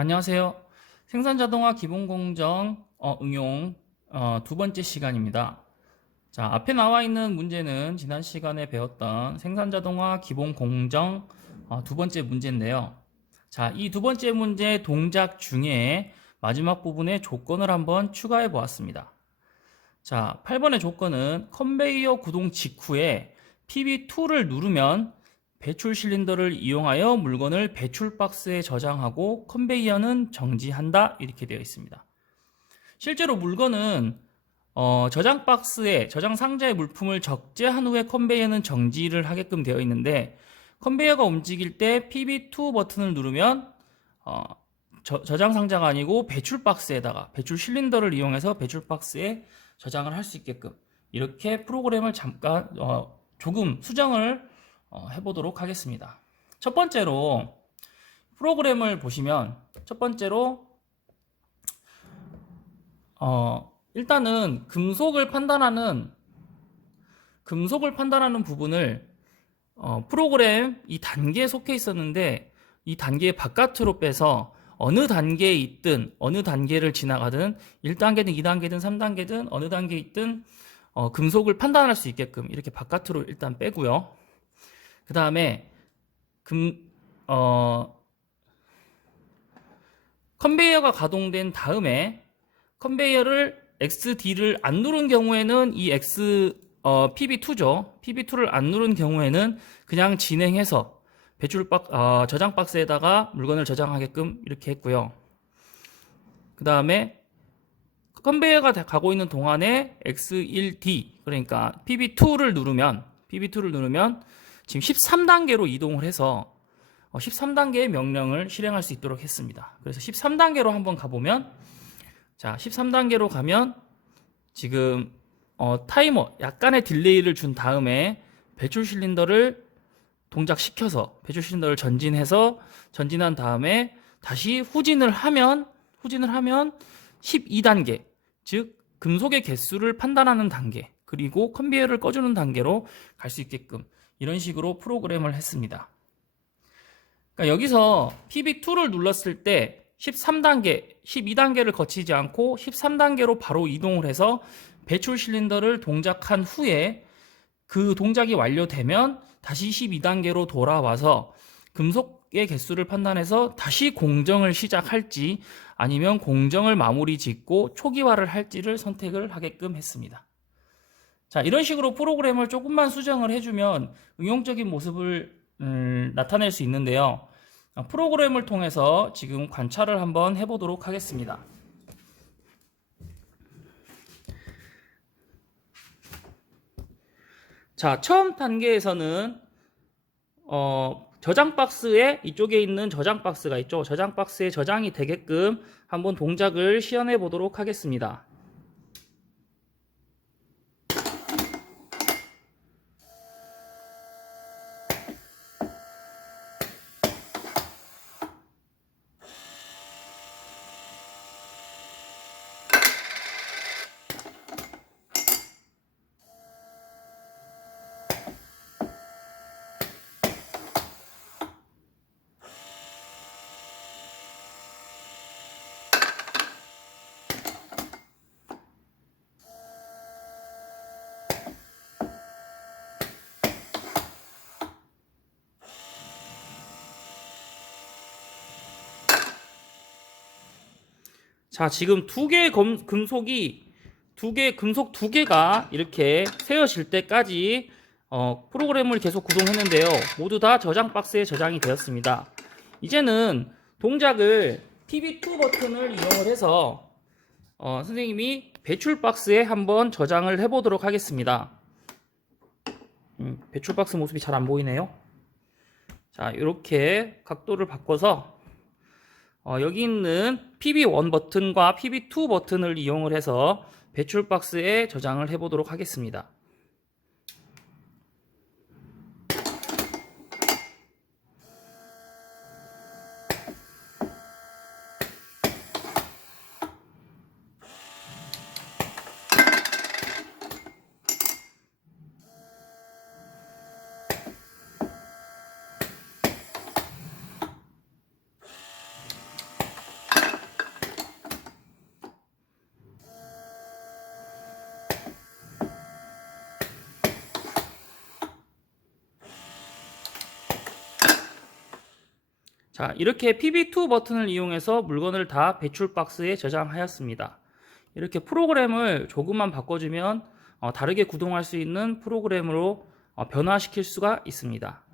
안녕하세요. 생산 자동화 기본 공정 어, 응용 어, 두 번째 시간입니다. 자, 앞에 나와 있는 문제는 지난 시간에 배웠던 생산 자동화 기본 공정 어, 두 번째 문제인데요. 자, 이 두 번째 문제 동작 중에 마지막 부분에 조건을 한번 추가해 보았습니다. 자, 8번의 조건은 컨베이어 구동 직후에 PB2를 누르면 배출 실린더를 이용하여 물건을 배출 박스에 저장하고 컨베이어는 정지한다 이렇게 되어 있습니다. 실제로 물건은 어, 저장 박스에 저장 상자에 물품을 적재한 후에 컨베이어는 정지를 하게끔 되어 있는데 컨베이어가 움직일 때 PB2 버튼을 누르면 어, 저, 저장 상자가 아니고 배출 박스에다가 배출 실린더를 이용해서 배출 박스에 저장을 할 수 있게끔 이렇게 프로그램을 잠깐 어, 조금 수정을 어, 해보도록 하겠습니다. 첫 번째로 프로그램을 보시면 첫 번째로 어, 일단은 금속을 판단하는 금속을 판단하는 부분을 어, 프로그램 이 단계에 속해 있었는데 이 단계 바깥으로 빼서 어느 단계에 있든 어느 단계를 지나가든 1단계든 2단계든 3단계든 어느 단계에 있든 어, 금속을 판단할 수 있게끔 이렇게 바깥으로 일단 빼고요. 그 다음에 금, 어, 컨베이어가 가동된 다음에 컨베이어를 XD를 안 누른 경우에는 이 X 어, PB2죠. PB2를 안 누른 경우에는 그냥 진행해서 배출 박 어, 저장 박스에다가 물건을 저장하게끔 이렇게 했고요. 그 다음에 컨베이어가 다 가고 있는 동안에 X1D 그러니까 PB2를 누르면 PB2를 누르면 지금 13단계로 이동을 해서 13단계의 명령을 실행할 수 있도록 했습니다. 그래서 13단계로 한번 가보면 자 13단계로 가면 지금 어, 타이머 약간의 딜레이를 준 다음에 배출 실린더를 동작시켜서 배출 실린더를 전진해서 전진한 다음에 다시 후진을 하면 후진을 하면 12단계 즉 금속의 개수를 판단하는 단계 그리고 컨베이어를 꺼주는 단계로 갈 수 있게끔 이런 식으로 프로그램을 했습니다. 그러니까 여기서 PB2를 눌렀을 때 13단계, 12단계를 거치지 않고 13단계로 바로 이동을 해서 배출 실린더를 동작한 후에 그 동작이 완료되면 다시 12단계로 돌아와서 금속의 개수를 판단해서 다시 공정을 시작할지 아니면 공정을 마무리 짓고 초기화를 할지를 선택을 하게끔 했습니다. 자, 이런 식으로 프로그램을 조금만 수정을 해주면 응용적인 모습을 음, 나타낼 수 있는데요. 어, 프로그램을 통해서 지금 관찰을 한번 해보도록 하겠습니다. 자, 처음 단계에서는 어, 저장 박스에 이쪽에 있는 저장 박스가 있죠. 저장 박스에 저장이 되게끔 한번 동작을 시연해 보도록 하겠습니다. 자, 지금 두 개의 검- 금속이 두 개, 금속 두 개가 이렇게 세워질 때까지 어, 프로그램을 계속 구동했는데요. 모두 다 저장 박스에 저장이 되었습니다. 이제는 동작을 PB2 버튼을 이용을 해서 어, 선생님이 배출 박스에 한번 저장을 해보도록 하겠습니다. 음, 배출 박스 모습이 잘 안 보이네요. 자, 이렇게 각도를 바꿔서 어, 여기 있는 PB1 버튼과 PB2 버튼을 이용을 해서 배출 박스에 저장을 해보도록 하겠습니다. 자, 이렇게 PB2 버튼을 이용해서 물건을 다 배출 박스에 저장하였습니다. 이렇게 프로그램을 조금만 바꿔주면 어, 다르게 구동할 수 있는 프로그램으로 어, 변화시킬 수가 있습니다.